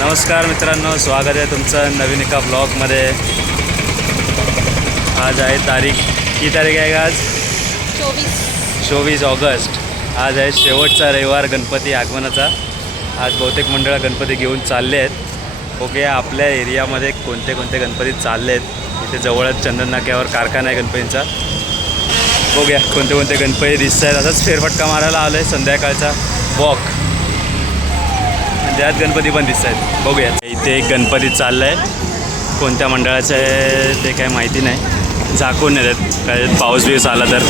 नमस्कार मित्रांनो स्वागत आहे तुमचं नवीन एका ब्लॉगमध्ये. आज आहे तारीख किती तारीख आहे का आज? चोवीस. चोवीस ऑगस्ट. आज आहे शेवटचा रविवार गणपती आगमनाचा. आज बहुतेक मंडळं गणपती घेऊन चालले आहेत ओके आपल्या एरियामध्ये कोणते कोणते गणपती चालले आहेत इथे जवळच चंदन नाक्यावर कारखाना आहे गणपतींचा. बघूया कोणते कोणते गणपती दिसत आहेत असाच फेरफटका मारायला आलो आहे संध्याकाळचा वॉक त्यात गणपती पण दिसत आहेत. बघूया. इथे एक गणपती चालला आहे कोणत्या मंडळाचं आहे ते काय माहिती नाही. झाकून येतात काय पाऊस बिऊस आला तर.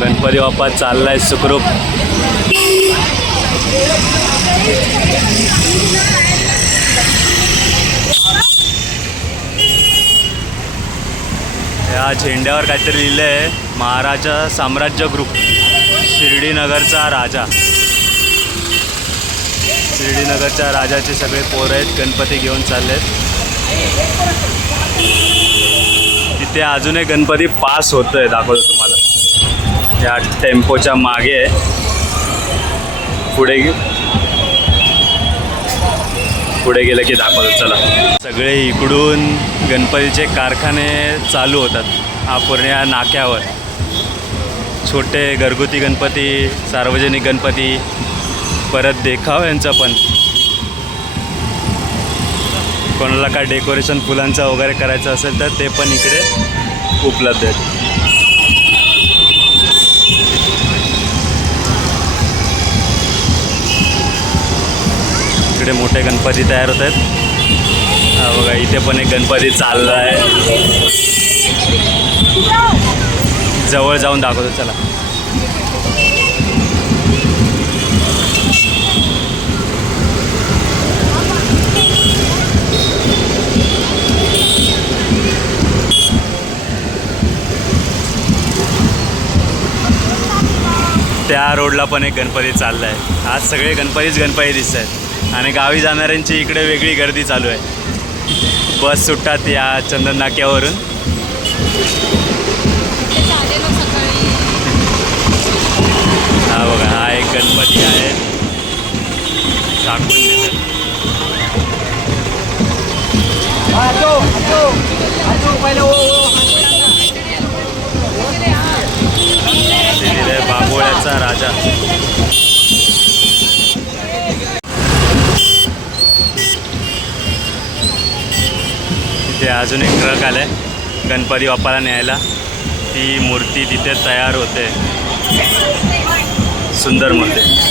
गणपती बाप्पा चालला आहे सुखरूप. या झेंड्यावर काहीतरी लिहिलं आहे महाराजा साम्राज्य ग्रुप शिर्डीनगरचा राजा. शिर्डीनगरच्या राजाचे सगळे पोर आहेत गणपती घेऊन चाललेत. तिथे अजून एक गणपती पास होतोय दाखवतो तुम्हाला. या टेम्पोच्या मागे. पुढे पुढे गेलं की दाखवतो चला. सगळे इकडून गणपतीचे कारखाने चालू होतात हा पूर्ण या नाक्यावर. छोटे घरगुती गणपती सार्वजनिक गणपती परत देखाव यांचा पण. कोणाला काय डेकोरेशन फुलांचं वगैरे करायचं असेल तर ते पण इकडे उपलब्ध आहेत. इकडे मोठे गणपती तयार होत आहेत. हा बघा इथे पण एक गणपती चालला आहे जवळ जाऊन दाखवतो चला. त्या रोडला पण एक गणपती चालला आहे आज सगळे गणपतीच गणपती दिसत आहेत आणि गावी जाणाऱ्यांची इकडे वेगळी गर्दी चालू आहे. बस सुटतात या चंदन नाक्यावरून. लिहिलंय राजा. तिथे अजून एक ट्रक आलाय. गणपती बाप्पाला न्यायला. ती मूर्ती तिथे तयार होते. सुंदर मूर्ती.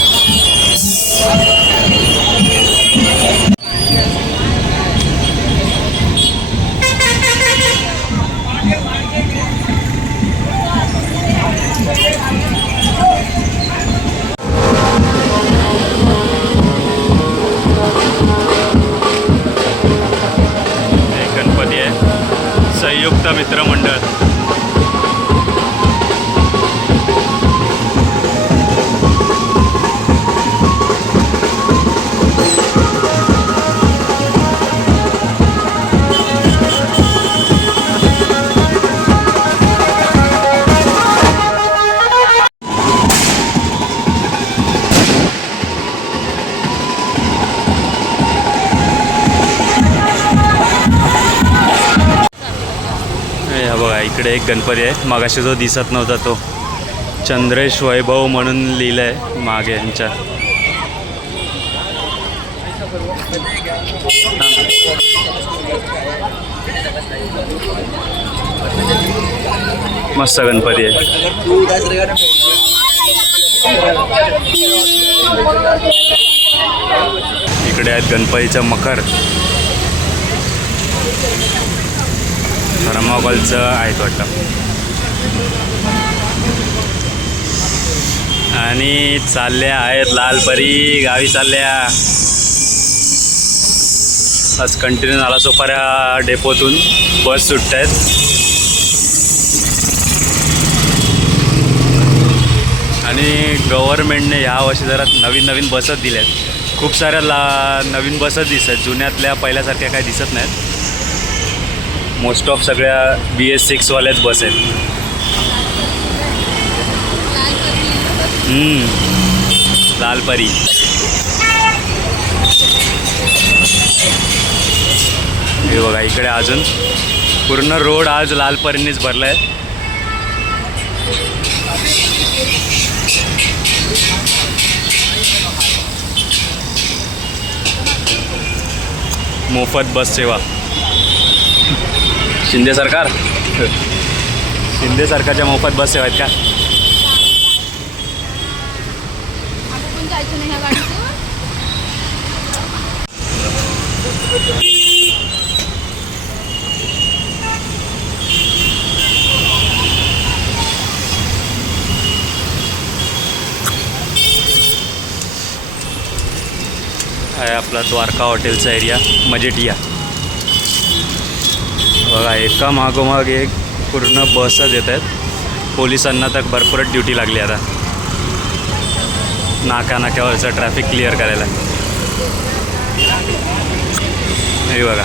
संयुक्त मित्रमंडळ गणपती आहे. मागाशी जो दिसत नव्हता तो. चंद्रेश वैभव म्हणून लिहिलं आहे मागे यांच्या मस्त गणपती आहे. इकडे आहेत गणपतीचं मखर. थर्माकोलचं आहेत वाटतं. आणि चालल्या आहेत लालपरी गावी चालल्या. आज कंटिन्यू झाला सोपाऱ्या डेपोतून बस सुटत आहेत. आणि गव्हर्मेंटने ह्या वर्षी जरा नवीन नवीन बसच दिल्या आहेत खूप साऱ्या ला नवीन बसच दिसत आहेत. जुन्यातल्या पहिल्यासारख्या काही दिसत नाहीत. मोस्ट ऑफ सगळ्या बी एस सिक्सवाल्याच बस आहेत. लालपरी. हे बघा इकडे अजून पूर्ण रोड आज लालपरीनेच भरला आहे मोफत बस सेवा. शिंदे सरकार? शिंदे सरकारच्या मोफत बस सेवा आहेत का? आहे आपला द्वारका हॉटेलचा एरिया मजेटिया. बघा एका मागोमाग एक पूर्ण बसच येत आहेत. पोलिसांना तर भरपूरच ड्युटी लागली आता. नाका नाक्यावरचं ट्रॅफिक क्लिअर करायला. हे बघा.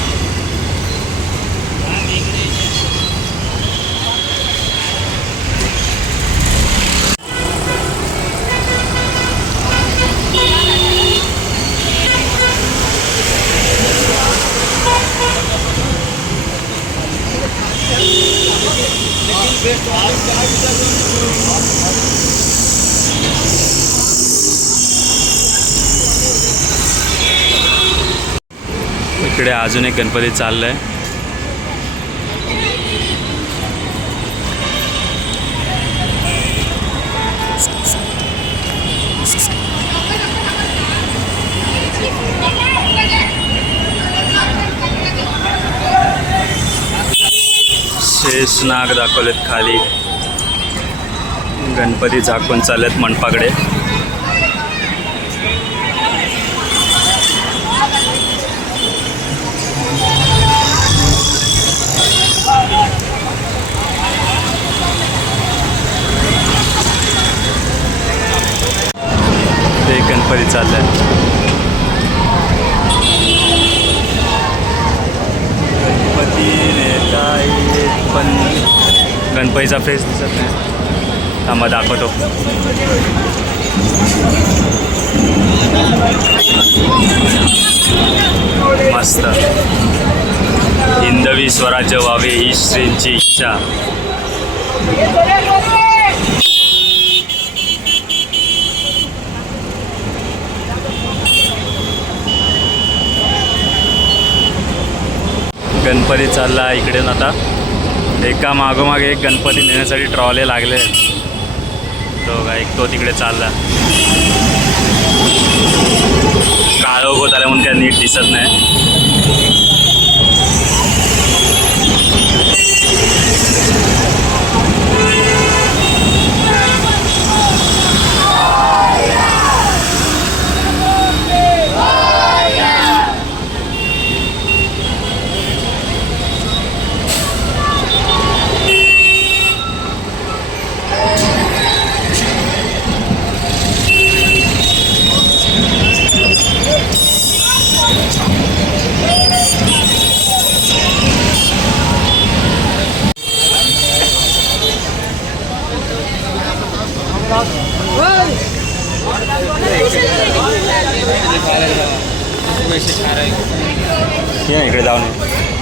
इकडे अजून एक गणपती चाललं आहे शेषनाग दाखवलेत खाली. गणपती झाकून चालत मंडपाकडे. ते गणपती चालले गणपतीचा फेस दिसत नाही. थांबा दाखवतो. मस्त. हिंदवी स्वराज्य व्हावे ही श्रींची इच्छा. गणपती चालला इकडे आता. एका मागोमाग एक गणपती नेण्यासाठी ट्रॉले लागले आहेत. तो का एक तो तिकडे चालला काळं होत आल्या म्हणून काय नीट दिसत नाही इकडे जाऊन